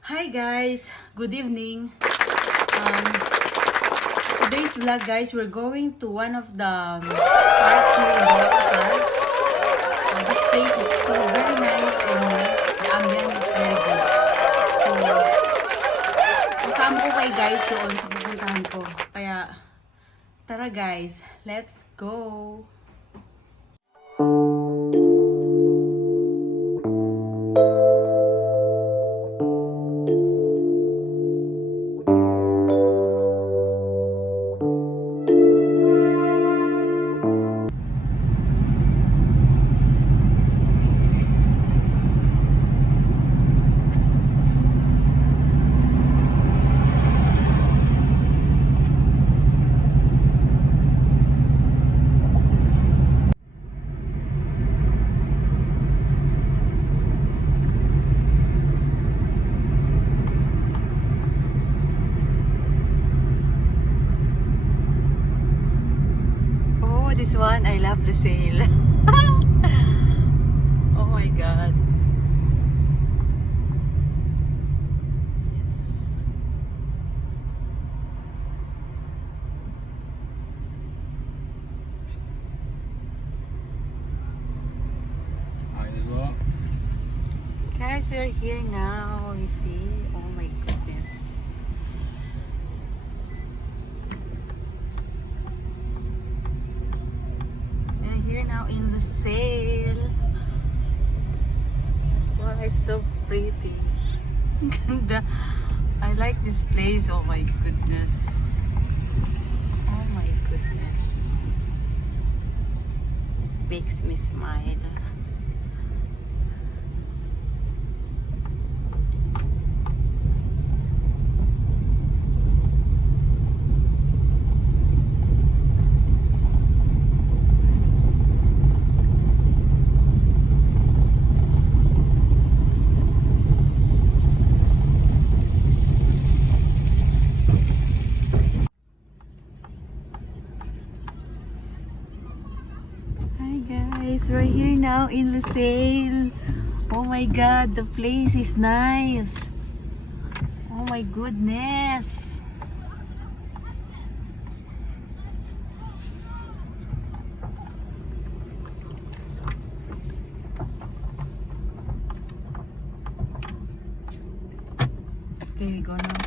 Hi guys, good evening. Today's vlog guys, we're going to one of the parks here in Bulacan. This place is so very nice and the ambience is very good. So, kasama ko kayo guys doon sa pupuntahan ko. Kaya, tara guys, let's go! This one, I love the sail. Oh my god. Yes. Guys, we're here now. You see? Oh my goodness. Here now in the sail. Wow, it's so pretty. Ganda. I like this place. Oh my goodness. Oh my goodness. Makes me smile. Guys, we're here now in Lucille. Oh my god, the place is nice. Oh my goodness. Okay, we go now.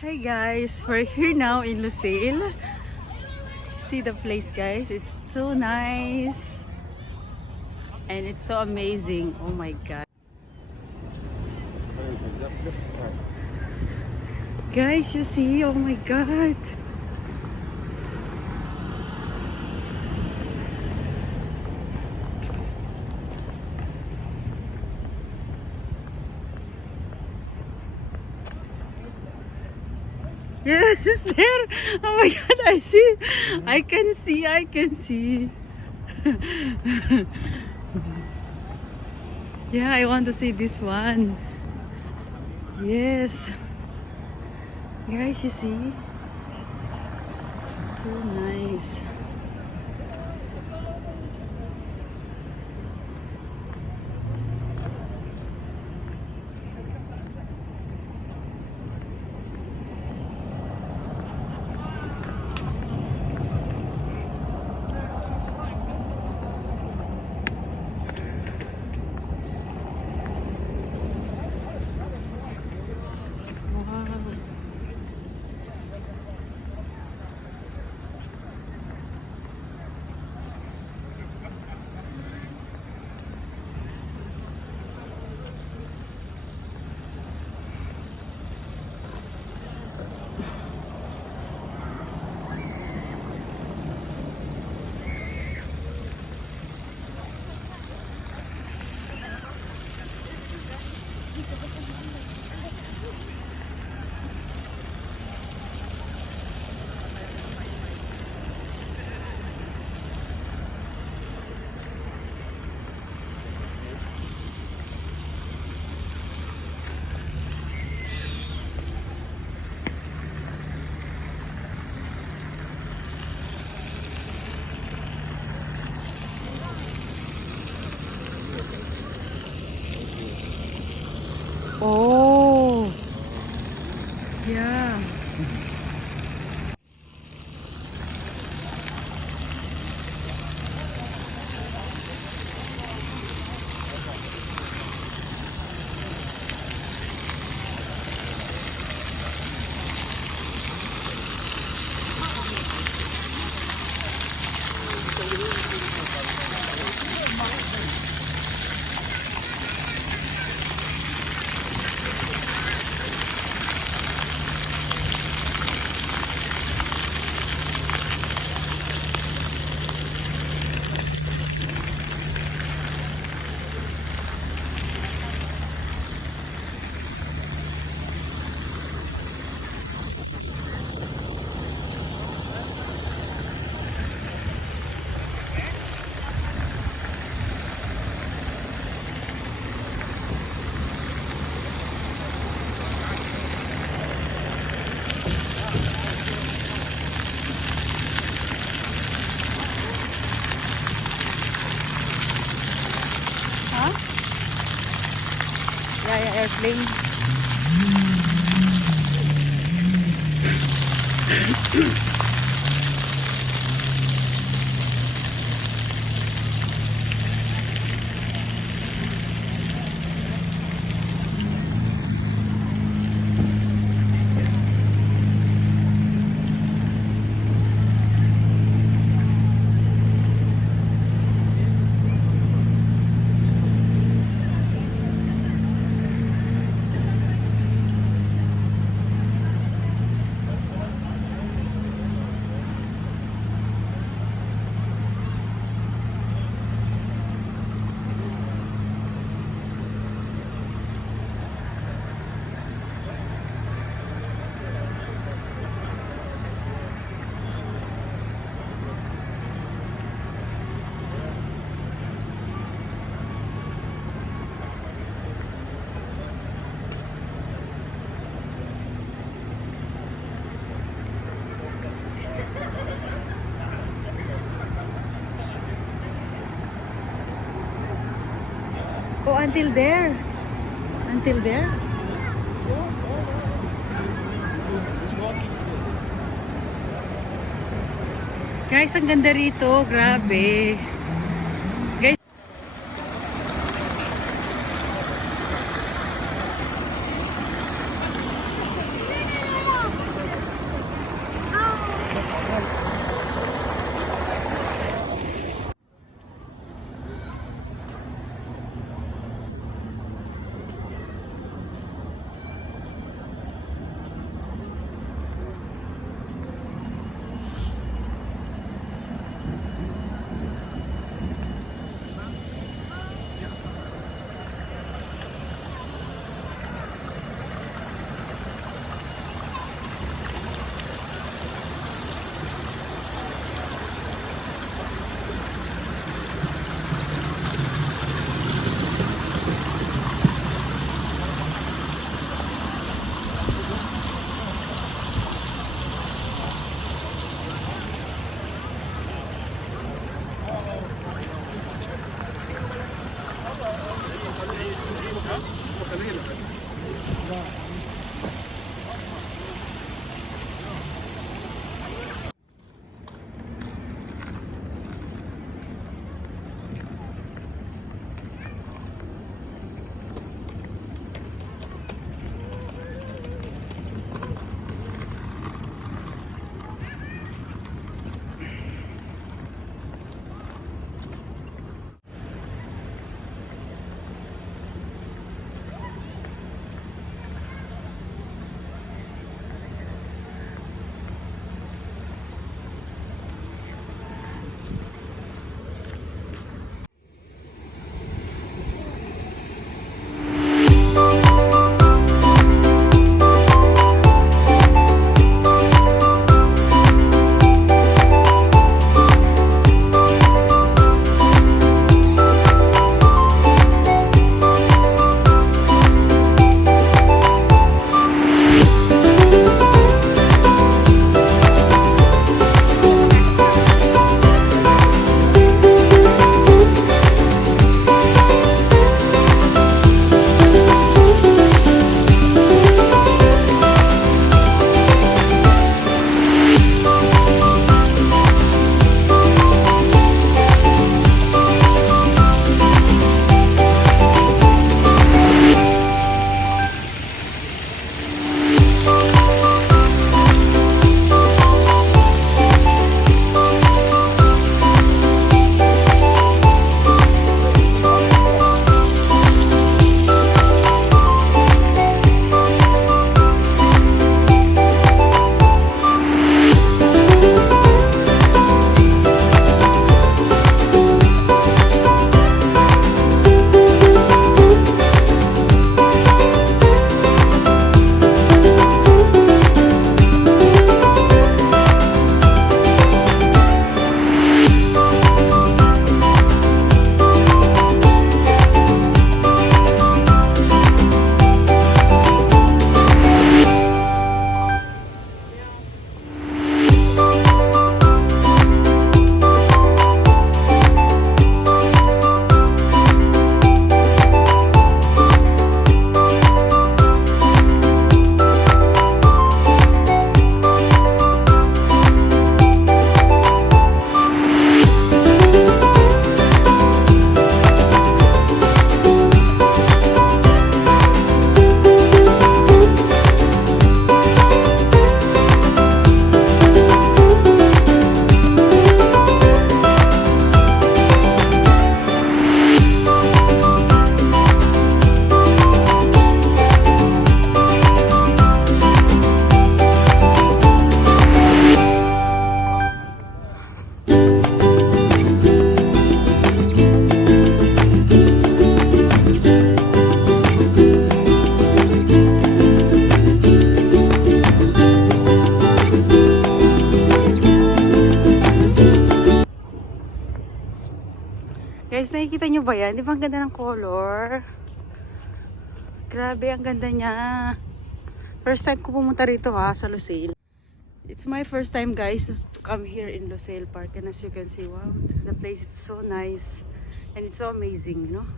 Hi guys, we're here now in Lucille. See the place guys, it's so nice and it's so amazing. Oh my god guys, you see, oh my god. Yes, it's there. Oh my god, I see. I can see. Yeah, I want to see this one. Yes. Guys, you see? So nice. Huh? Yeah, airplane. Oh, until there. Until there. Guys, ang ganda rito. Grabe. Guys. ba yan? Di ba ang ganda ng color? Grabe, ang ganda niya. First time ko pumunta rito ha, sa Lucille. It's my first time guys to come here in Lucille Park. And as you can see, wow, the place is so nice. And it's so amazing, you know.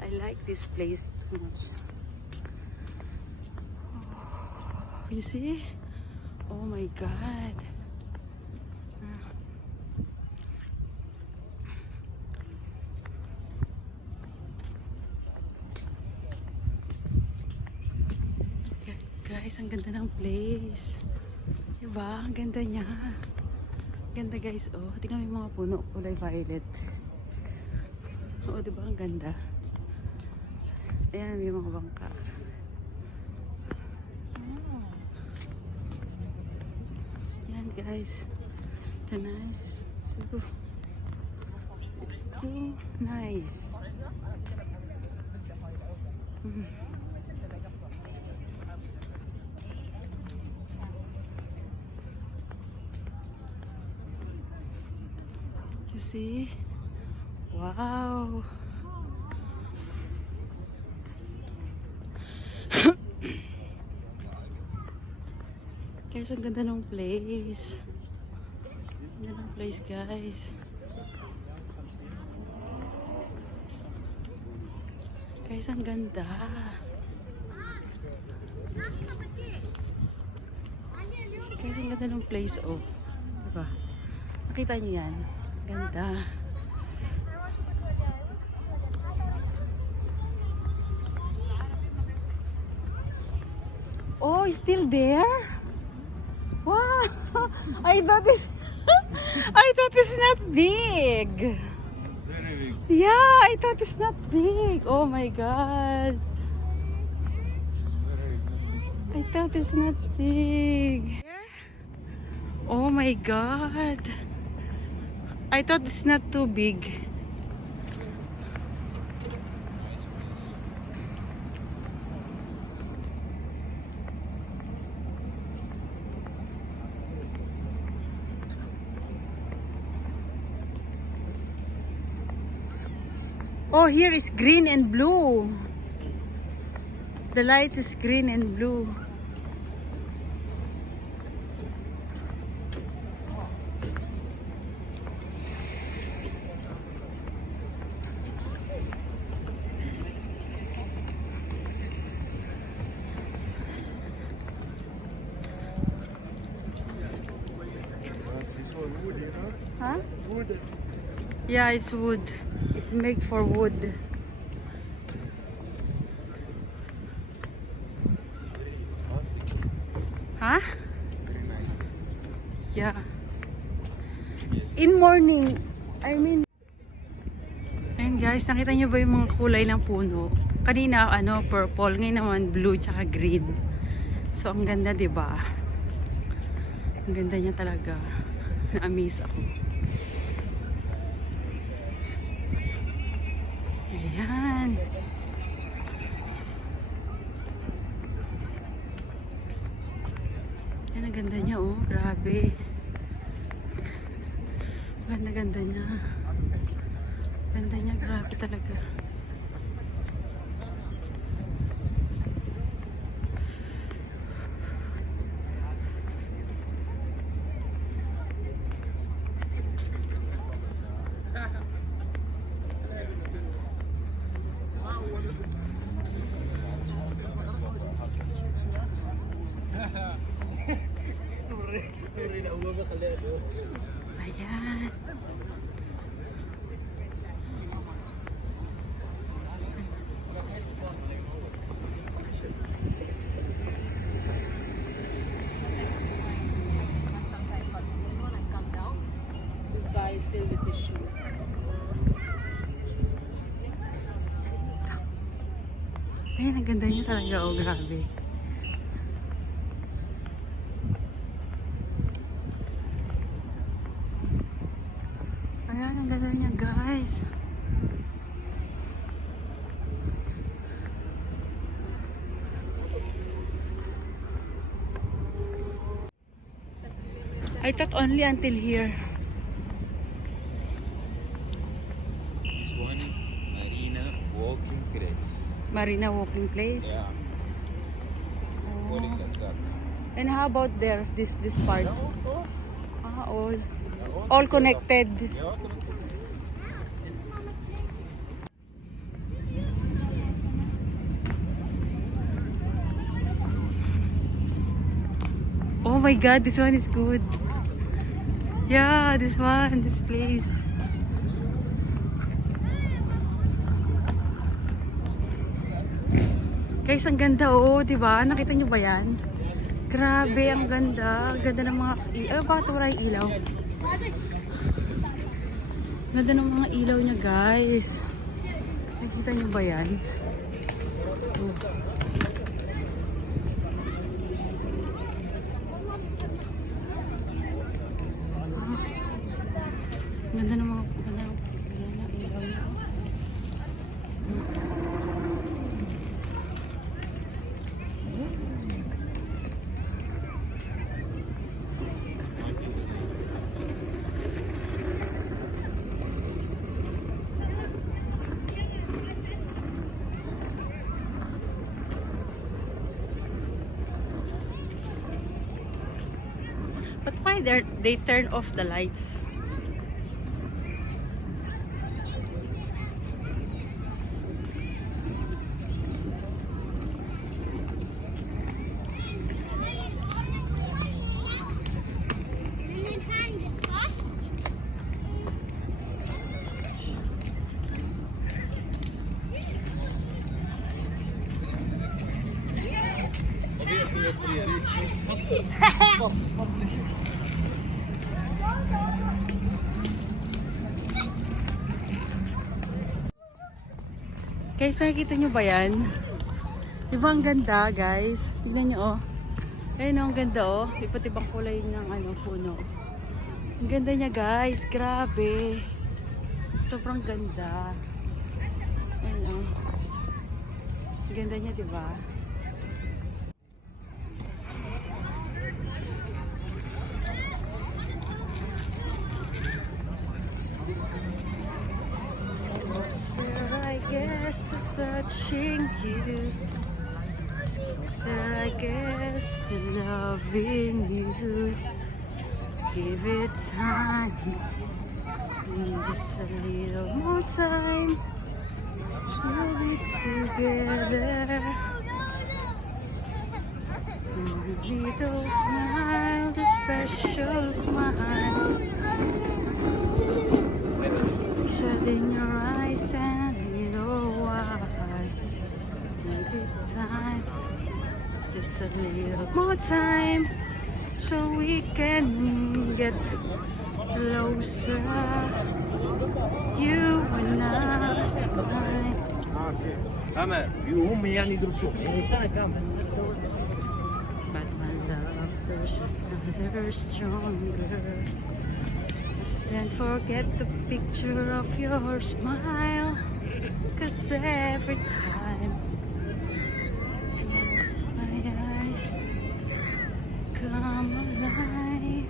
I like this place too much. You see? Oh my God. Guys, ang ganda ng place. Diba? Ang ganda niya. Ganda guys. Oh, tingnan mo yung mga puno. Kulay violet. Oh, diba? Ang ganda. Ayan, may mga bangka. Oh. Yan guys. The nice. It's too nice. You see? Wow. Guys, ang ganda ng place. Ang ganda ng place, guys. Guys, ang ganda. Guys, ang ganda ng place, oh. Diba? Nakita niyo yan? Ganda. Oh, it's still there? Wow! I thought it's not big. Very big. Yeah, I thought it's not big. Oh my God. I thought it's not big. Oh my God. I thought it's not too big. Oh, here is green and blue. The lights is green and blue. This one woody, huh? Huh? Wood. Yeah, it's wood. It's made for wood. Huh? Very nice. Yeah. In morning, I mean... Ayun guys, nakita nyo ba yung mga kulay ng puno? Kanina, purple. Ngayon naman, blue tsaka green. So, ang ganda, diba? Ang ganda niya talaga. Na-amaze ako. Ayan. Ayan, ang ganda niya, oh. Grabe. Ganda-ganda niya. Ganda niya, grabe talaga. Ayan. This guy is still with his shoes. Ayan, ang ganda niya talaga. Oh, grabe. Ayan, ang ganda niya, guys. I thought only until here. This one Marina walking place. Yeah. Oh. What is that? And how about there, this part? Oh, Ah, all all connected. Yeah. Oh my God, this one is good. Yeah, this one, this place. Guys, ang ganda oh, di ba? Nakita nyo ba yan? Grabe, ang ganda. Ang ganda ng mga bakit wala yung ilaw? Ganda ng mga ilaw niya, guys. Nakita nyo ba yan? Oh. Ganda ng mga ilaw niya. But why they turn off the lights? Guys, nakikita nyo ba yan? Diba ang ganda, guys? Tignan nyo, oh. Ayun, oh, ang ganda, oh. Iba't ibang kulay ng puno. Ang ganda niya, guys. Grabe. Sobrang ganda. Ayun, oh. Ang ganda niya, diba? To touching you, it's closer, I guess, to loving you. Give it time, just a little more time. We'll be together. Little smile, the special smile. Shut in your eyes and time, just a little more time, so we can get closer, you and I. أما يوم يعني يدرسوا يعني سنة كاملة. But my love, there's another stronger. Just then forget the picture of your smile, 'cause every time my eyes come alive.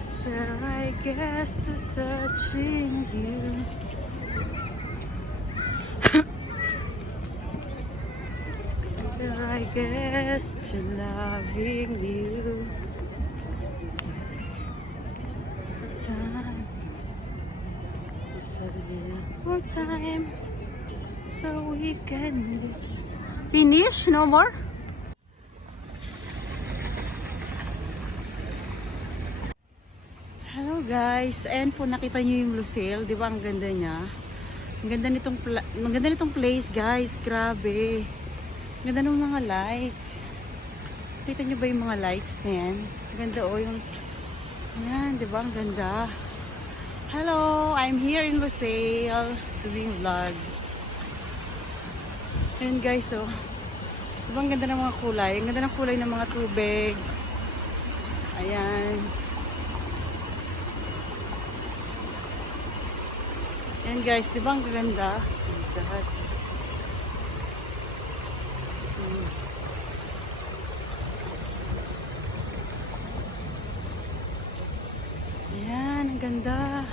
So I guess to touching you. So I guess to loving you. Time, just a little more time, so we can finish. No more. Hello guys, ayan po, nakita nyo yung Lucille, di ba ang ganda niya? Ang ganda nitong place, guys, grabe. Ang ganda ng mga lights. Kita nyo ba yung mga lights na yan? Ang ganda oh, yung ayan, di ba? Ang ganda. Hello, I'm here in Lucille doing vlog. Ayan guys, oh. Di ba ang ganda ng mga kulay? Ang ganda ng kulay ng mga tubig. Ayan. Ayan guys, di ba ang ganda? Ayan, ang ganda.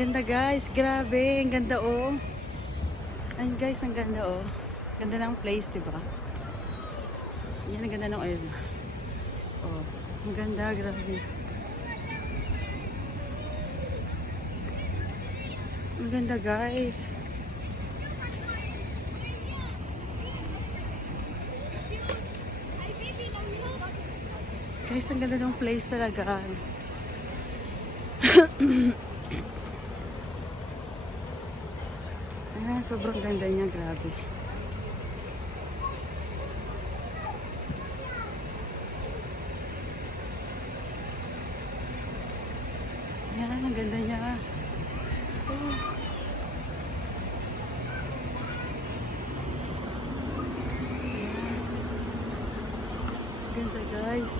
Ganda guys, grabe, ang ganda oh. Ayun guys, ang ganda oh. Ganda ng place, diba? Yan, ang ganda ng oil. Oh, ang ganda, grabe. Ang ganda guys. Guys, ang ganda ng place talaga. Ah, sobrang ganda niya, grabe. Yan, ang ganda niya. Oh. Ganda guys.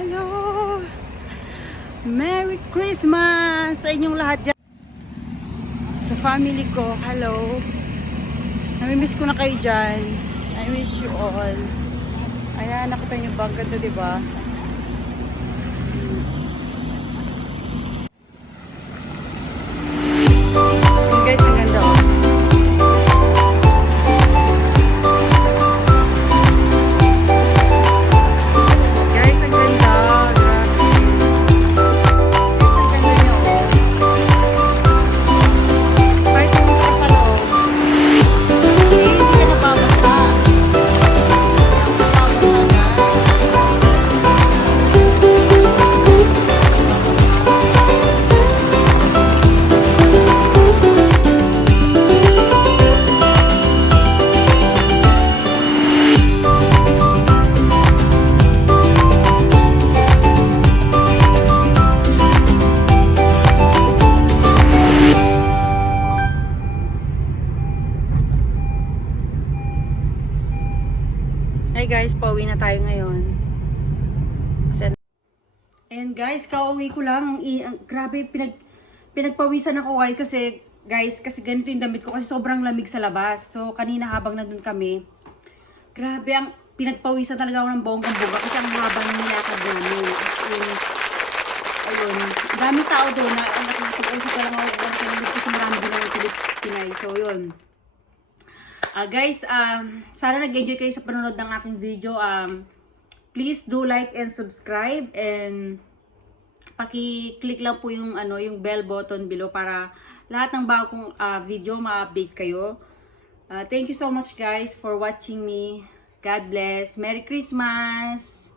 Hello! Merry Christmas sa inyong lahat dyan. Sa family ko, hello. Namimiss ko na kayo dyan. I miss you all. Ayan, nakita niyo ba? Ang ganda, diba? Guys, ang ganda oh. Guys, ang ganda. Grabe. Guys, ang ganda niya oh. Kahit pumunta ka sa loob, hindi ka nababasa. Hey guys, pauwi na tayo ngayon. And guys, kauwi ko lang. Grabe, pinagpawisan ako guys, kasi ganito yung damit ko kasi sobrang lamig sa labas. So, kanina habang nandun kami, grabe, ang pinagpawisan talaga ako ng bonggang-bongga kasi ang habang nilakad namin. Ayun, dami tao doon na nakikipag-usap ka lang ako kasi marami din ang Pinay. So, yun. Guys, sana nag-enjoy kayo sa panonood ng aking video. Please do like and subscribe and paki-click lang po yung yung bell button below para lahat ng bagong video ma-update kayo. Thank you so much guys for watching me. God bless. Merry Christmas.